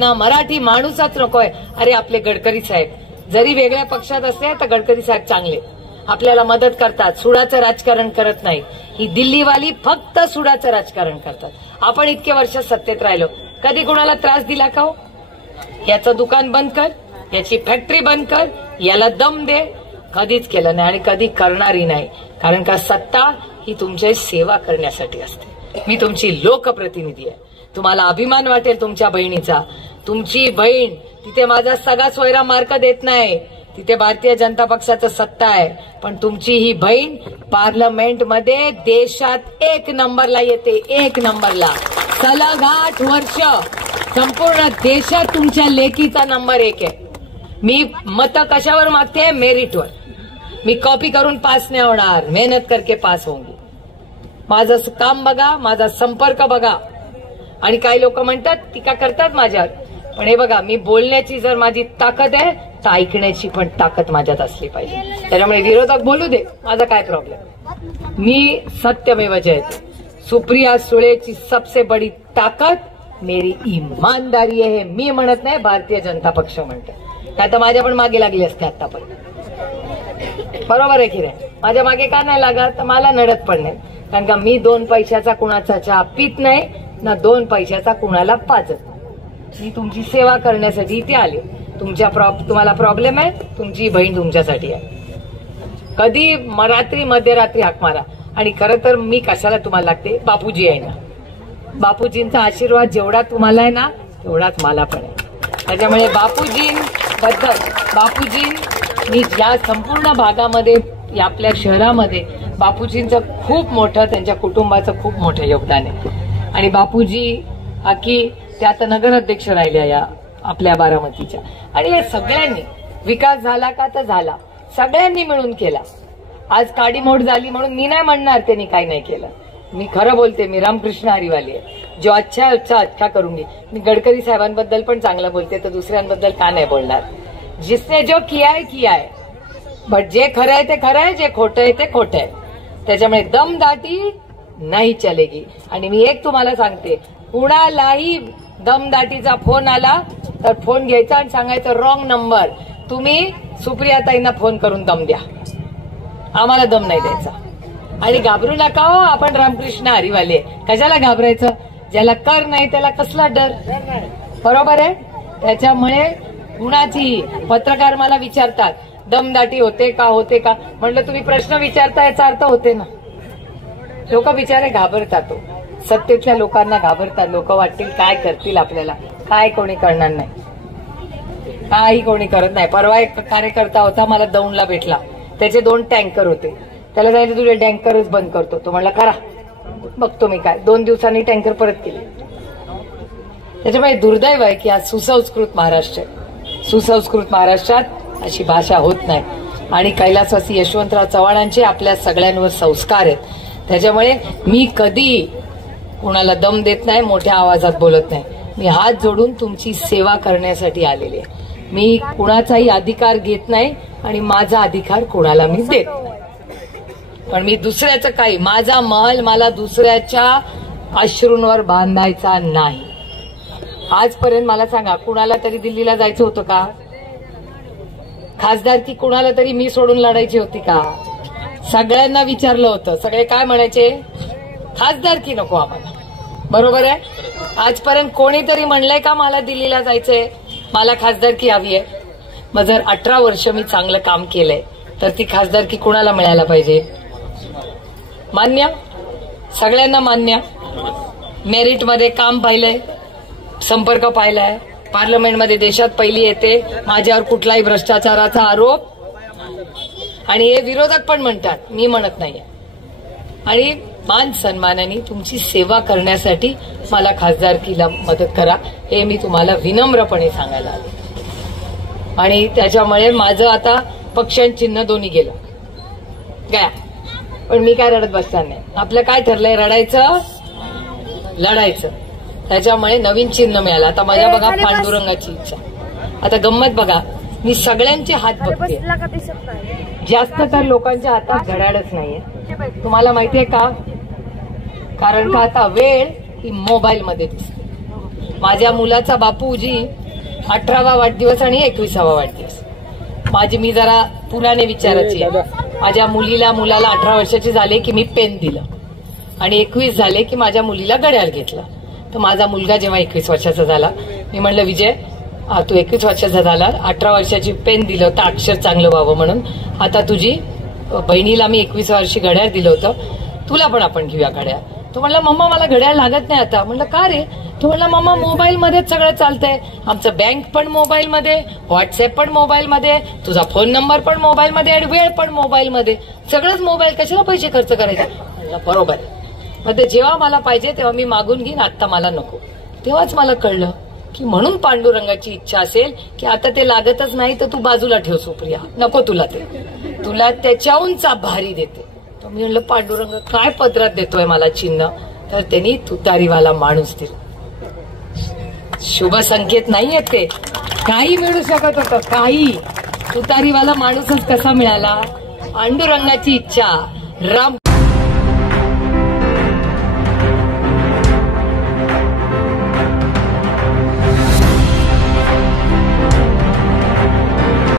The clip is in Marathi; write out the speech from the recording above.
लोकांना मराठी माणूसच नकोय. अरे आपले गडकरी साहेब जरी वेगळ्या पक्षात असले तर गडकरी साहेब चांगले, आपल्याला मदत करतात, सुडाचं राजकारण करत नाही. ही दिल्लीवाली फक्त सुडाचं राजकारण करतात. आपण इतके वर्ष सत्तेत राहिलो, कधी कोणाला त्रास दिला का हो? याचं दुकान बंद कर, याची फॅक्टरी बंद कर, याला दम दे, कधीच केलं नाही आणि कधी करणारही नाही. कारण का सत्ता ही तुमची सेवा करण्यासाठी असते. मी तुमची लोकप्रतिनिधी आहे. तुम्हाला अभिमान वाटेल तुमच्या बहिणीचा. तुमची बहीण तिथे माझा सगळा सोयरा मार्क देत नाही, तिथे भारतीय जनता पक्षाचं सत्ता आहे. पण तुमची ही बहीण पार्लमेंटमध्ये देशात 1 नंबरला येते, 1 नंबरला. सलग 8 वर्ष संपूर्ण देशात तुमच्या लेकीचा नंबर 1 आहे. मी मत कशावर मागते? मेरिटवर. मी कॉपी करून पास नाही होणार, मेहनत करके पास होंगी. माझं काम बघा, माझा संपर्क बघा. आणि काही लोक म्हणतात टीका करतात माझ्यावर, पण हे बघा, मी बोलण्याची जर माझी ताकद आहे तर ऐकण्याची पण ताकद माझ्यात असली पाहिजे. त्याच्यामुळे विरोधक बोलू दे, माझा काय प्रॉब्लेम. मी सत्यमेव जयते. सुप्रिया सुळेची सबसे बडी ताकद मेरी ईमानदारी आहे. मी म्हणत नाही, भारतीय जनता पक्ष म्हणते. काय तर माझ्या पण मागे लागली असते आतापर्यंत. बरोबर आहे की नाही? माझ्या मागे का नाही लागत? तर मला नडत पण नाही. कारण का मी 2 पैशाचा कुणाचा चहा पित नाही ना 2 पैशाचा कुणाला पाजत. मी तुमची सेवा करण्यासाठी इथे आले. तुम्हाला प्रॉब्लेम आहे, तुमची बहीण तुमच्यासाठी आहे. कधी रात्री मध्यरात्री हाक मारा. आणि खरं तर मी कशाला तुम्हाला लागते? बापूजी आहे ना. बापूजींचा आशीर्वाद जेवढा तुम्हाला आहे ना तेवढाच मला पण आहे. त्याच्यामुळे बापूजींबद्दल, बापूजींनी या संपूर्ण भागामध्ये, आपल्या शहरामध्ये बापूजींचं खूप मोठं, त्यांच्या कुटुंबाचं खूप मोठं योगदान आहे. आणि बापूजी की त्यात नगराध्यक्ष राहिल्या या आपल्या बारामतीच्या. आणि या सगळ्यांनी विकास झाला का? तर झाला, सगळ्यांनी मिळून केला. आज काडीमोड झाली म्हणून मी नाही म्हणणार त्यांनी काही नाही केलं. मी खरं बोलते, मी रामकृष्ण हरिवाली आहे. जो अच्छा है अच्छा अच्छा करूंगी. मी गडकरी साहेबांबद्दल पण चांगलं बोलते, तर दुसऱ्यांबद्दल का नाही बोलणार? जिसने जो किया है किया है. बट जे खरं आहे ते खरं आहे, जे खोटं आहे ते खोटं आहे. त्याच्यामुळे दमदाटी नाही चलेगी. आणि मी एक तुम्हाला सांगते, कुणालाही दमदाटीचा फोन आला तर फोन घ्यायचा आणि सांगायचं रॉंग नंबर. तुम्ही सुप्रियाताईंना फोन करून दम द्या, आम्हाला दम नाही द्यायचा. आणि घाबरू नका हो, आपण रामकृष्ण हरिवाले. कशाला घाबरायचं? ज्याला कर नाही त्याला कसला डर. बरोबर आहे? त्याच्यामुळे कुणाची पत्रकार मला विचारतात दमदाटी होते का, होते का? म्हटलं तुम्ही प्रश्न विचारता याचा अर्थ होते ना. लोक बिचारे घाबरतात. सत्तेतल्या लोकांना घाबरतात. लोक वाटतील काय करतील आपल्याला. काय कोणी करणार नाही, काही कोणी करत नाही. परवा एक कार्यकर्ता होता, मला दौंडला भेटला. त्याचे 2 टँकर होते. त्याला सांगितलं तुझे टँकरच बंद करतो. तो म्हणला करा, बघतो मी काय. 2 दिवसांनी टँकर परत केले. त्याच्यामुळे दुर्दैव आहे की आज सुसंस्कृत महाराष्ट्र, सुसंस्कृत महाराष्ट्रात अशी भाषा होत नाही. आणि कैलासवासी यशवंतराव चव्हाणांचे आपल्या सगळ्यांवर संस्कार आहेत. त्याच्यामुळे मी कधी कुणाला दम देत नाही, मोठ्या आवाजात बोलत नाही. मी हात जोडून तुमची सेवा करण्यासाठी आलेली आहे. मी कुणाचाही अधिकार घेत नाही आणि माझा अधिकार कुणाला मी देत नाही. पण मी दुसऱ्याचं काही, माझा महल मला दुसऱ्याच्या अश्रूंवर बांधायचा नाही. आजपर्यंत मला सांगा, कुणाला तरी दिल्लीला जायचं होतं का? खासदारकी कुणाला तरी मी सोडून लढायची होती का? सगळ्यांना विचारलं होतं. सगळे काय म्हणायचे? खासदारकी नको आम्हाला. बरोबर आहे? आजपर्यंत कोणीतरी म्हणलंय का मला दिल्लीला जायचंय, मला खासदारकी हवी आहे? मग जर 18 वर्ष मी चांगलं काम केलंय तर ती खासदारकी कुणाला मिळायला पाहिजे? मान्य? सगळ्यांना मान्य? मेरिटमध्ये काम पाहिलंय, संपर्क पाहिलाय, पार्लमेंटमध्ये देशात पहिली येते, माझ्यावर कुठलाही भ्रष्टाचाराचा आरोप. आणि हे विरोधक पण म्हणतात, मी म्हणत नाहीये. आणि मान सन्मानाने तुमची सेवा करण्यासाठी मला खासदारकीला मदत करा, हे मी तुम्हाला विनम्रपणे सांगायला आले. आणि त्याच्यामुळे माझं आता पक्ष चिन्ह दोन्ही गेलं काय. पण मी काय रडत बसणार नाही. आपलं काय ठरलंय? रडायचं, लढायचं. त्याच्यामुळे नवीन चिन्ह मिळालं. आता माझ्या बघा पांडुरंगाची इच्छा. आता गंमत बघा, मी सगळ्यांचे हात बघते. जास्त तर लोकांच्या हातात घड्याळच नाहीये. तुम्हाला माहितीये का? कारण का आता वेळ ही मोबाईल मध्ये दिसते. माझ्या मुलाचा बापूजी 18वा वाढदिवस आणि 21वा वाढदिवस. मी जरा पुराने विचाराची. माझ्या मुलाला 18 वर्षाचे झाले की मी पेन दिलं आणि 21 झाले की माझ्या मुलीला घड्याळ घेतलं. तर माझा मुलगा जेव्हा 21 वर्षाचा झाला, मी म्हणलं विजय तू 21 वर्षाचा झाला, 18 वर्षाची पेन दिलं होतं अक्षर चांगलं व्हावं म्हणून. आता तुझी बहिणीला मी 21 वर्षी घड्याळ दिलं होतं, तुला पण आपण घेऊया घड्याळ. तो म्हणला मम्मा मला घड्याळ लागत नाही आता. म्हणलं का रे? तो म्हणला मम्मा मोबाईल मध्येच सगळं चालतंय, आमचं बँक पण मोबाईल मध्ये, व्हॉट्सअप पण मोबाईल मध्ये, तुझा फोन नंबर पण मोबाईल मध्ये आणि वेळ पण मोबाईल मध्ये, सगळंच मोबाईल, कशाला पैसे खर्च करायचे. म्हणलं बरोबर आहे. मध्ये जेव्हा मला पाहिजे तेव्हा मी मागून घेईन, आता मला नको. तेव्हाच मला कळलं की म्हणून पांडुरंगाची इच्छा असेल की आता ते लागतच नाही तर तू बाजूला ठेव सुप्रिया, नको तुला ते, तुला त्याच्याहून भारी देते. तर मी म्हणलं पांडुरंग काय पत्रात देतोय मला चिन्ह? तर त्यांनी तुतारीवाला माणूस दिला. शुभ संकेत नाहीये ते, काही मिळू शकत होतं, काही. तुतारीवाला माणूसच कसा मिळाला? पांडुरंगाची इच्छा, राम